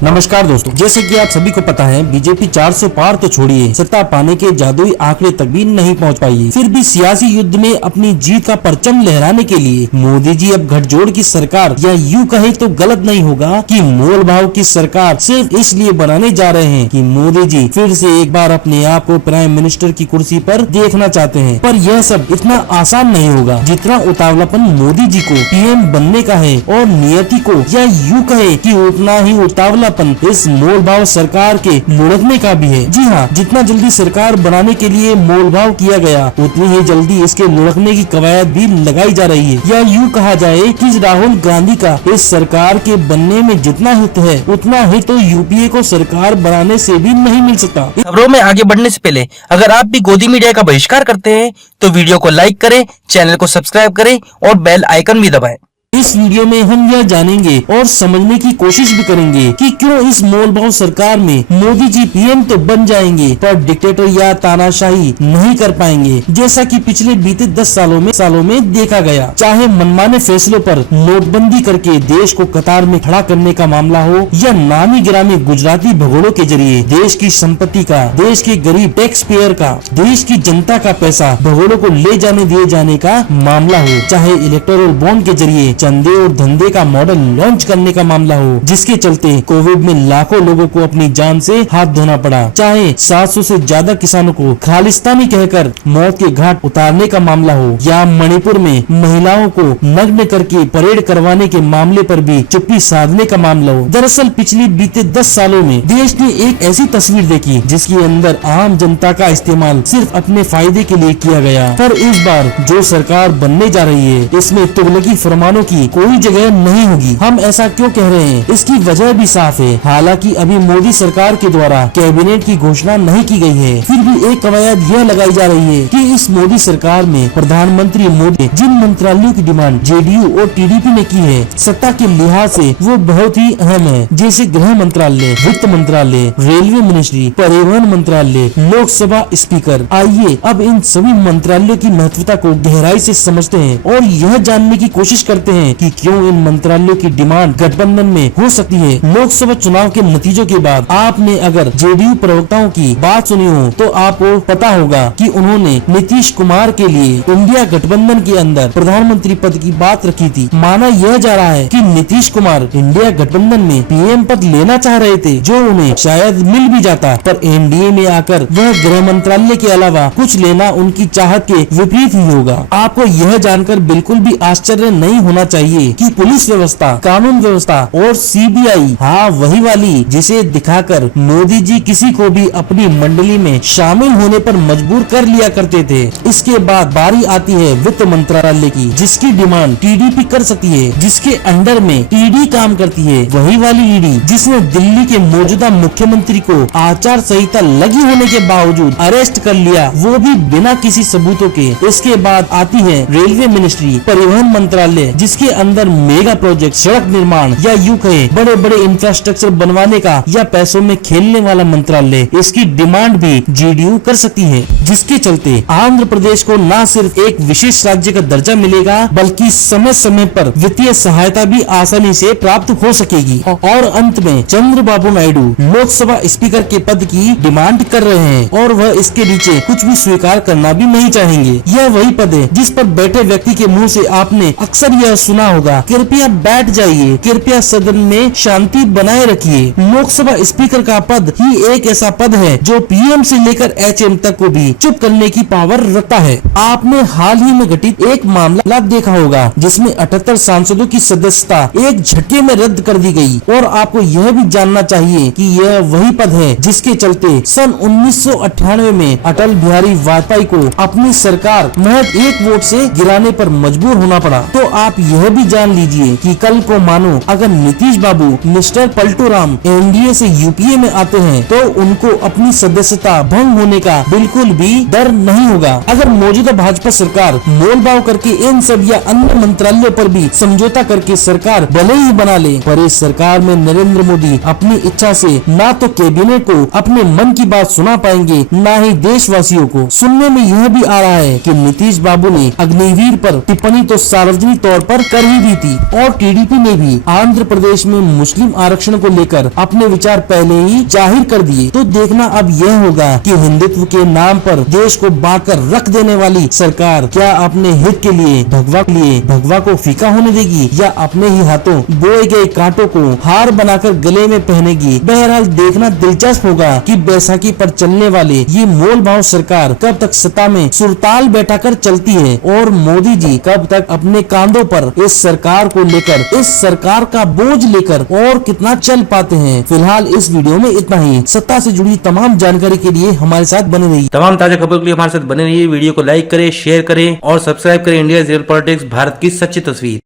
नमस्कार दोस्तों, जैसे कि आप सभी को पता है बीजेपी 400 पार तो छोड़िए सत्ता पाने के जादुई आंकड़े तक भी नहीं पहुंच पाई। फिर भी सियासी युद्ध में अपनी जीत का परचम लहराने के लिए मोदी जी अब गठजोड़ की सरकार, या यूं कहे तो गलत नहीं होगा कि मोल भाव की सरकार सिर्फ इसलिए बनाने जा रहे हैं कि मोदी जी फिर से एक बार अपने आप को प्राइम मिनिस्टर की कुर्सी पर देखना चाहते हैं। पर यह सब इतना आसान नहीं होगा जितना उतावलापन मोदी जी को पीएम बनने का है, और नियति को या यूं कहे कि उतना ही उतावलापन इस मोल भाव सरकार के लुढ़कने का भी है। जी हाँ, जितना जल्दी सरकार बनाने के लिए मोल भाव किया गया, उतनी ही जल्दी इसके लुढ़कने की कवायद भी लगाई जा रही है। या यूं कहा जाए कि राहुल गांधी का इस सरकार के बनने में जितना हित है, उतना हित तो यूपीए को सरकार बनाने से भी नहीं मिल सकता। खबरों में आगे बढ़ने से पहले अगर आप भी गोदी मीडिया का बहिष्कार करते हैं तो वीडियो को लाइक करें, चैनल को सब्सक्राइब करें और बेल आइकन भी दबाएं। इस वीडियो में हम यह जानेंगे और समझने की कोशिश भी करेंगे कि क्यों इस मोल भाव सरकार में मोदी जी पीएम तो बन जाएंगे पर डिक्टेटर या तानाशाही नहीं कर पाएंगे, जैसा कि पिछले बीते 10 सालों में देखा गया। चाहे मनमाने फैसलों पर नोटबंदी करके देश को कतार में खड़ा करने का मामला हो, या नामी गिरामी गुजराती भगोड़ों के जरिए देश की संपत्ति का, देश के गरीब टैक्स पेयर का, देश की जनता का पैसा भगोड़ों को ले जाने दिए जाने का मामला हो, चाहे इलेक्टोरल बॉन्ड के जरिए चंदे और धंधे का मॉडल लॉन्च करने का मामला हो, जिसके चलते कोविड में लाखों लोगों को अपनी जान से हाथ धोना पड़ा, चाहे 700 से ज्यादा किसानों को खालिस्तानी कहकर मौत के घाट उतारने का मामला हो, या मणिपुर में महिलाओं को नग्न करके परेड करवाने के मामले पर भी चुप्पी साधने का मामला हो। दरअसल पिछले बीते 10 सालों में देश ने एक ऐसी तस्वीर देखी जिसके अंदर आम जनता का इस्तेमाल सिर्फ अपने फायदे के लिए किया गया। पर इस बार जो सरकार बनने जा रही है, इसमें तुगलकी फरमानों की कोई जगह नहीं होगी। हम ऐसा क्यों कह रहे हैं, इसकी वजह भी साफ है। हालांकि अभी मोदी सरकार के द्वारा कैबिनेट की घोषणा नहीं की गई है, फिर भी एक कवायद यह लगाई जा रही है कि इस मोदी सरकार में प्रधानमंत्री मोदी जिन मंत्रालयों की डिमांड जेडीयू और टीडीपी ने की है, सत्ता के लिहाज से वो बहुत ही अहम है, जैसे गृह मंत्रालय, वित्त मंत्रालय, रेलवे मिनिस्ट्री, परिवहन मंत्रालय, लोकसभा स्पीकर। आइए अब इन सभी मंत्रालयों की महत्वता को गहराई से समझते हैं और यह जानने की कोशिश करते हैं कि क्यों इन मंत्रालयों की डिमांड गठबंधन में हो सकती है। लोकसभा चुनाव के नतीजों के बाद आपने अगर जेडीयू प्रवक्ताओं की बात सुनी हो तो आपको पता होगा कि उन्होंने नीतीश कुमार के लिए इंडिया गठबंधन के अंदर प्रधानमंत्री पद की बात रखी थी। माना यह जा रहा है कि नीतीश कुमार इंडिया गठबंधन में पीएम पद लेना चाह रहे थे, जो उन्हें शायद मिल भी जाता, पर एनडीए में आकर वह गृह मंत्रालय के अलावा कुछ लेना उनकी चाहत के विपरीत ही होगा। आपको यह जानकर बिल्कुल भी आश्चर्य नहीं होना चाहिए कि पुलिस व्यवस्था, कानून व्यवस्था और सीबीआई, हाँ वही वाली जिसे दिखाकर मोदी जी किसी को भी अपनी मंडली में शामिल होने पर मजबूर कर लिया करते थे। इसके बाद बारी आती है वित्त मंत्रालय की, जिसकी डिमांड टीडीपी कर सकती है, जिसके अंडर में ईडी काम करती है, वही वाली ईडी जिसने दिल्ली के मौजूदा मुख्यमंत्री को आचार संहिता लगी होने के बावजूद अरेस्ट कर लिया, वो भी बिना किसी सबूतों के। इसके बाद आती है रेलवे मिनिस्ट्री, परिवहन मंत्रालय, जिसके अंदर मेगा प्रोजेक्ट, सड़क निर्माण, या यूं कहे बड़े बड़े इंफ्रास्ट्रक्चर बनवाने का या पैसों में खेलने वाला मंत्रालय। इसकी डिमांड भी जेडीयू कर सकती है, जिसके चलते आंध्र प्रदेश को न सिर्फ एक विशेष राज्य का दर्जा मिलेगा, बल्कि समय समय पर वित्तीय सहायता भी आसानी से प्राप्त हो सकेगी। और अंत में चंद्रबाबू नायडू लोकसभा स्पीकर के पद की डिमांड कर रहे हैं, और वह इसके नीचे कुछ भी स्वीकार करना भी नहीं चाहेंगे। यह वही पद है जिस पर बैठे व्यक्ति के मुँह से आपने अक्सर यह सुना होगा, कृपया बैठ जाइए, कृपया सदन में शांति बनाए रखिए। लोकसभा स्पीकर का पद ही एक ऐसा पद है जो पीएम से लेकर एचएम तक को भी चुप करने की पावर रखता है। आपने हाल ही में घटित एक मामला देखा होगा जिसमें 78 सांसदों की सदस्यता एक झटके में रद्द कर दी गई, और आपको यह भी जानना चाहिए कि यह वही पद है जिसके चलते सन 1998 में अटल बिहारी वाजपेयी को अपनी सरकार महज एक वोट से गिराने पर मजबूर होना पड़ा। तो आप यह भी जान लीजिए कि कल को मानो अगर नीतीश बाबू मिस्टर पलटू राम एनडीए से यूपीए में आते हैं तो उनको अपनी सदस्यता भंग होने का बिल्कुल भी डर नहीं होगा। अगर मौजूदा भाजपा सरकार मोल भाव करके इन सब या अन्य मंत्रालयों पर भी समझौता करके सरकार भले ही बना ले, पर इस सरकार में नरेंद्र मोदी अपनी इच्छा से ना तो कैबिनेट को अपने मन की बात सुना पाएंगे, ना ही देशवासियों को। सुनने में यह भी आ रहा है कि नीतीश बाबू ने अग्निवीर पर टिप्पणी तो सार्वजनिक तौर पर कर ही दी थी। और टीडीपी ने भी आंध्र प्रदेश में मुस्लिम आरक्षण को लेकर अपने विचार पहले ही जाहिर कर दिए। तो देखना अब यह होगा कि हिंदुत्व के नाम पर देश को बांटकर रख देने वाली सरकार क्या अपने हित के लिए भगवा को फीका होने देगी या अपने ही हाथों बोए गए कांटों को हार बनाकर गले में पहनेगी। बहरहाल देखना दिलचस्प होगा कि बैसाखी पर चलने वाले ये मोल भाव सरकार कब तक सत्ता में सुरताल बैठाकर चलती है और मोदी जी कब तक अपने कांधों पर इस सरकार को लेकर, इस सरकार का बोझ लेकर और कितना चल पाते हैं। फिलहाल इस वीडियो में इतना ही। सत्ता से जुड़ी तमाम जानकारी के लिए हमारे साथ बने रहिए। तमाम ताजा खबरों के लिए हमारे साथ बने रहिए। वीडियो को लाइक करें, शेयर करें और सब्सक्राइब करें। इंडिया रियल पॉलिटिक्स, भारत की सच्ची तस्वीर।